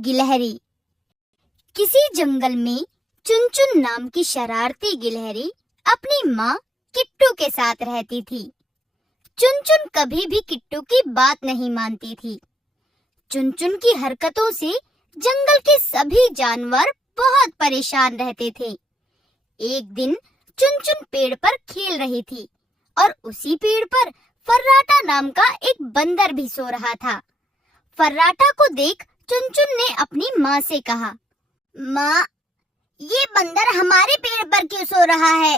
गिलहरी। किसी जंगल में चुनचुन नाम की शरारती गिलहरी अपनी माँ किट्टू के साथ रहती थी। चुनचुन कभी भी किट्टू की बात नहीं मानती थी। चुनचुन की हरकतों से जंगल के सभी जानवर बहुत परेशान रहते थे। एक दिन चुनचुन पेड़ पर खेल रही थी और उसी पेड़ पर फर्राटा नाम का एक बंदर भी सो रहा था। फर्राटा को देख चुनचुन ने अपनी माँ से कहा, माँ, ये बंदर हमारे पेड़ पर क्यों सो रहा है?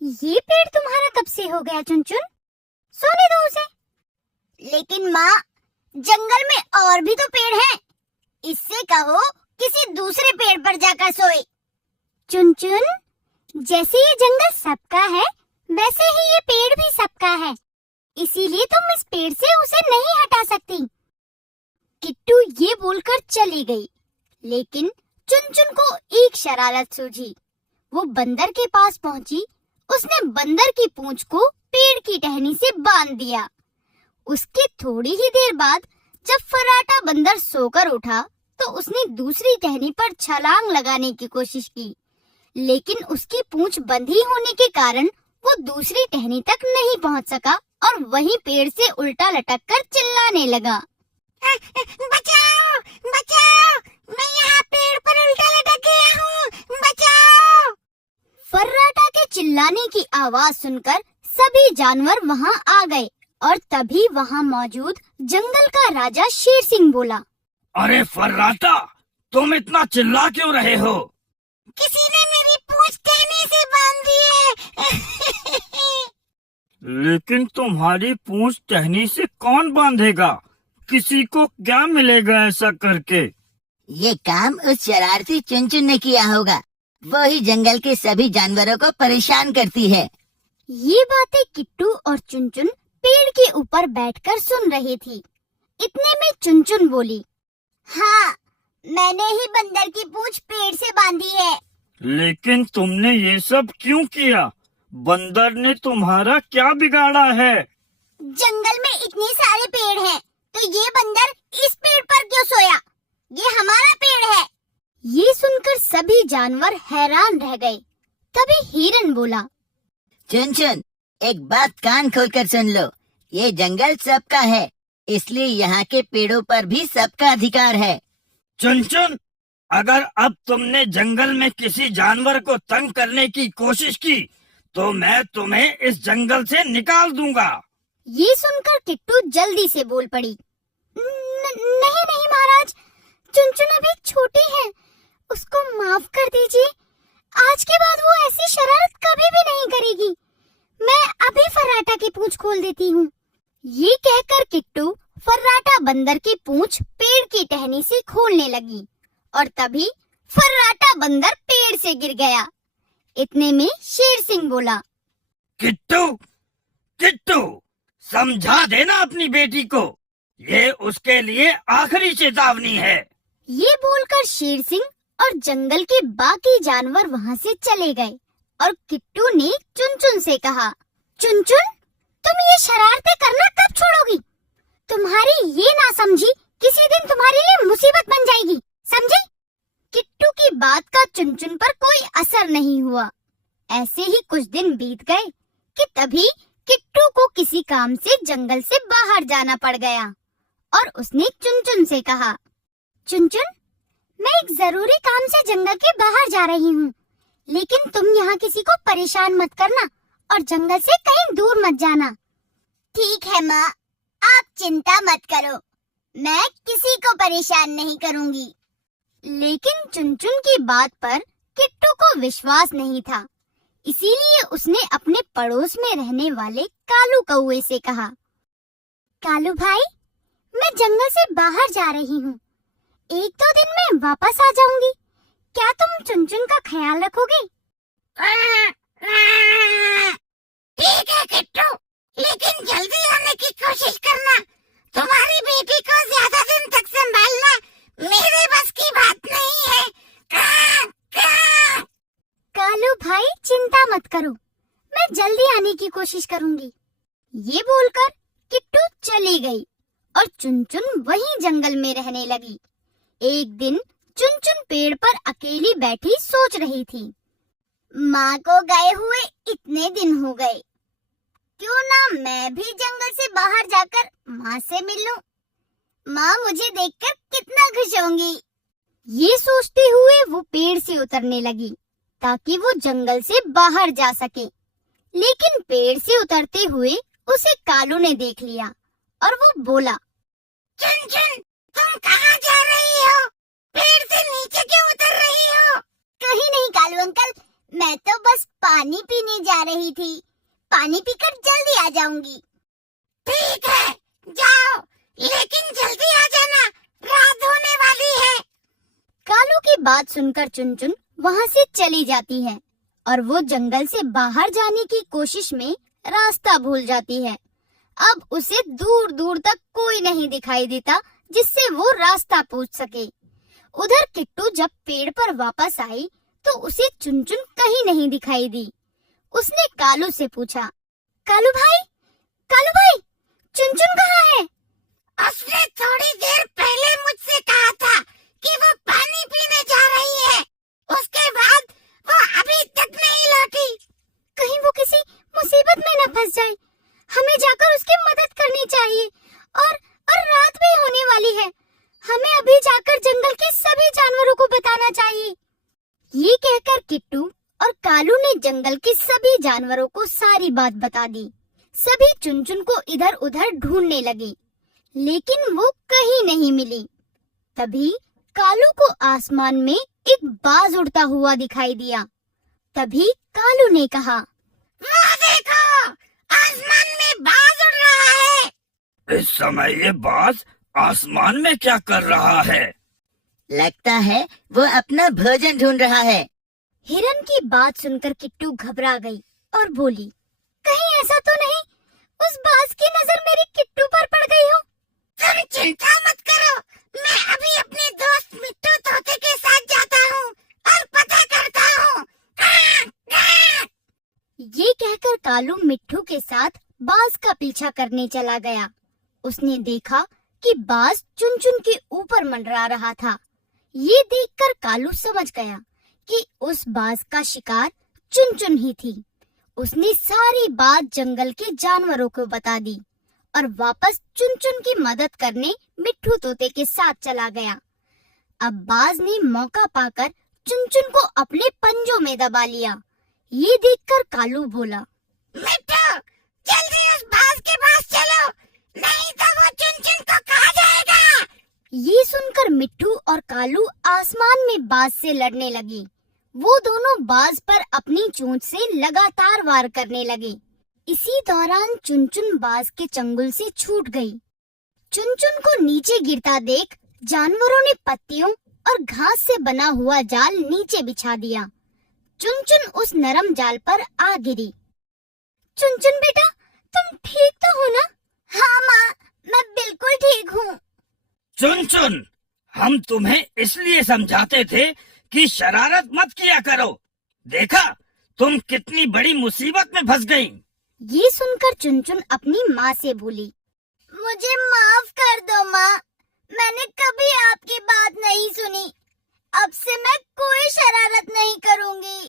ये पेड़ तुम्हारा कब से हो गया चुनचुन? सोने दो उसे। लेकिन माँ, जंगल में और भी तो पेड़ हैं। इससे कहो किसी दूसरे पेड़ पर जाकर सोए। चुनचुन, जैसे ये जंगल सबका है, वैसे ही ये पेड़ भी सबका है। इसीलिए तुम इस पेड़ से उसे नहीं हटा सकती। किट्टू ये बोलकर चली गई, लेकिन चुनचुन को एक शरारत सूझी। वो बंदर के पास पहुंची। उसने बंदर की पूंछ को पेड़ की टहनी से बांध दिया। उसके थोड़ी ही देर बाद जब फर्राटा बंदर सोकर उठा तो उसने दूसरी टहनी पर छलांग लगाने की कोशिश की, लेकिन उसकी पूंछ बंधी होने के कारण वो दूसरी टहनी तक नहीं पहुंच सका और वहीं पेड़ से उल्टा लटक कर चिल्लाने लगा, बचाओ, बचाओ, मैं यहाँ पेड़ पर उल्टा लटक गया हूँ, बचाओ। फर्राटा के चिल्लाने की आवाज सुनकर सभी जानवर वहाँ आ गए और तभी वहाँ मौजूद जंगल का राजा शेर सिंह बोला, अरे फर्राटा, तुम इतना चिल्ला क्यों रहे हो? किसी ने मेरी पूंछ टहनी से बांध दी है। लेकिन तुम्हारी पूंछ टहनी से कौन बांधेगा? किसी को क्या मिलेगा ऐसा करके? ये काम उस शरारती चुनचुन ने किया होगा। वो ही जंगल के सभी जानवरों को परेशान करती है। ये बातें किट्टू और चुनचुन पेड़ के ऊपर बैठकर सुन रही थी। इतने में चुनचुन बोली, हाँ, मैंने ही बंदर की पूंछ पेड़ से बांधी है। लेकिन तुमने ये सब क्यों किया? बंदर ने तुम्हारा क्या बिगाड़ा है? जंगल में इतने सारे पेड़ हैं, तो ये बंदर इस पेड़ पर क्यों सोया? ये हमारा पेड़ है। ये सुनकर सभी जानवर हैरान रह गए। तभी हिरन बोला, चुनचुन, एक बात कान खोलकर सुन लो। ये जंगल सबका है, इसलिए यहाँ के पेड़ों पर भी सबका अधिकार है। चुनचुन, अगर अब तुमने जंगल में किसी जानवर को तंग करने की कोशिश की तो मैं तुम्हें इस जंगल से निकाल दूंगा। ये सुनकर किट्टू जल्दी से बोल पड़ी, नहीं नहीं महाराज, चुनचुन अभी छोटी है, उसको माफ कर दीजिए। आज के बाद वो ऐसी शरारत कभी भी नहीं करेगी। मैं अभी फर्राटा की पूंछ खोल देती हूँ। ये कहकर किट्टू फर्राटा बंदर की पूंछ पेड़ की टहनी से खोलने लगी और तभी फर्राटा बंदर पेड़ से गिर गया। इतने में शेर सिंह बोला, किट्टू, किट्टू, समझा देना अपनी बेटी को, ये उसके लिए आखिरी चेतावनी है। ये बोलकर शेर सिंह और जंगल के बाकी जानवर वहाँ से चले गए और किट्टू ने चुनचुन से कहा, चुनचुन, तुम ये शरारतें करना कब छोड़ोगी? तुम्हारी ये ना समझी किसी दिन तुम्हारे लिए मुसीबत बन जाएगी, समझी? किट्टू की बात का चुनचुन पर कोई असर नहीं हुआ। ऐसे ही कुछ दिन बीत गए कि तभी किट्टू को किसी काम से जंगल से बाहर जाना पड़ गया और उसने चुनचुन से कहा, चुनचुन, मैं एक जरूरी काम से जंगल के बाहर जा रही हूँ, लेकिन तुम यहाँ किसी को परेशान मत करना और जंगल से कहीं दूर मत जाना। ठीक है माँ, आप चिंता मत करो, मैं किसी को परेशान नहीं करूँगी। लेकिन चुनचुन की बात पर किट्टू को विश्वास नहीं था, इसीलिए उसने अपने पड़ोस में रहने वाले कालू कौवे से कहा, कालू भाई, मैं जंगल से बाहर जा रही हूँ, 1-2 दिन में वापस आ जाऊंगी। क्या तुम चुनचुन का ख्याल रखोगे? ठीक है किट्टू, लेकिन जल्दी आने की कोशिश करना। तुम्हारी बेटी को ज्यादा दिन तक संभालना मेरे बस की बात नहीं है। कालू भाई, चिंता मत करो, मैं जल्दी आने की कोशिश करूंगी। ये बोलकर किट्टू चली गई और चुनचुन वहीं जंगल में रहने लगी। एक दिन चुनचुन पेड़ पर अकेली बैठी सोच रही थी। माँ को गए हुए इतने दिन हो गए, क्यों ना मैं भी जंगल से बाहर जाकर माँ से मिलूं। माँ मुझे देखकर कितना खुश होंगी। ये सोचते हुए वो पेड़ से उतरने लगी ताकि वो जंगल से बाहर जा सके। लेकिन पेड़ से उतरते हुए उसे कालू ने देख लिया और वो बोला, चुनचुन, तुम कहाँ जा रही हो? पेड़ से नीचे क्यों उतर रही हो? कहीं नहीं कालू अंकल, मैं तो बस पानी पीने जा रही थी। पानी पीकर जल्दी आ जाऊंगी। ठीक है, जाओ, लेकिन जल्दी आ जाना, रात होने वाली है। कालू की बात सुनकर चुनचुन वहाँ से चली जाती है और वो जंगल से बाहर जाने की कोशिश में रास्ता भूल जाती है। अब उसे दूर दूर तक कोई नहीं दिखाई देता जिससे वो रास्ता पूछ सके। उधर किट्टू जब पेड़ पर वापस आई तो उसे चुनचुन कहीं नहीं दिखाई दी। उसने कालू से पूछा, कालू भाई, चुनचुन कहाँ है? उसने थोड़ी देर पहले मुझसे कहा था कि वो पानी पीने जा रही है। उसके बाद वो अभी तक नहीं लौटी। कहीं वो किसी मुसीबत में न फंस जाए। हमें जाकर उसकी मदद करनी चाहिए। और रात भी होने वाली है। हमें अभी जाकर जंगल के सभी जानवरों को बताना चाहिए। ये कहकर किट्टू और कालू ने जंगल के सभी जानवरों को सारी बात बता दी। सभी चुनचुन को इधर उधर ढूंढने लगे, लेकिन वो कहीं नहीं मिली। तभी कालू को आसमान में एक बाज उड़ता हुआ दिखाई दिया। तभी कालू ने कहा, वो देखो, आसमान में बाज उड़ रहा है। इस समय ये बाज आसमान में क्या कर रहा है? लगता है वो अपना भोजन ढूंढ रहा है। हिरन की बात सुनकर किट्टू घबरा गई और बोली, कहीं ऐसा तो नहीं उस बाज की नजर मेरी किट्टू पर पड़ गई हो? तुम चिंता मत करो, मैं अभी अपने दोस्त मिट्टू तोते के साथ जाता हूँ और पता करता हूँ। ये कहकर कालू मिट्टू के साथ बाज का पीछा करने चला गया। उसने देखा कि बाज चुनचुन के ऊपर मंडरा रहा था। ये देखकर कालू समझ गया कि उस बाज का शिकार चुनचुन ही थी। उसने सारी बात जंगल के जानवरों को बता दी और वापस चुनचुन की मदद करने मिट्टू तोते के साथ चला गया। अब बाज ने मौका पाकर चुनचुन को अपने पंजों में दबा लिया। ये देखकर कालू बोला, मिट्टू, जल्दी उस बाज के पास चलो, नहीं तो वो चुनचुन को खा जाएगा। ये सुनकर मिट्टू और कालू आसमान में बाज से लड़ने लगे। वो दोनों बाज पर अपनी चोंच से लगातार वार करने लगे। इसी दौरान चुनचुन बाज के चंगुल से छूट गई। चुनचुन को नीचे गिरता देख जानवरों ने पत्तियों और घास से बना हुआ जाल नीचे बिछा दिया। चुनचुन उस नरम जाल पर आ गिरी। चुनचुन बेटा, तुम ठीक तो हो ना? हाँ माँ, मैं बिल्कुल ठीक हूँ। चुनचुन, हम तुम्हें इसलिए समझाते थे कि शरारत मत किया करो। देखा, तुम कितनी बड़ी मुसीबत में फंस गई। ये सुनकर चुनचुन अपनी माँ से बोली, मुझे माफ कर दो माँ, मैंने कभी आपकी बात नहीं सुनी। अब से मैं कोई शरारत नहीं करूँगी।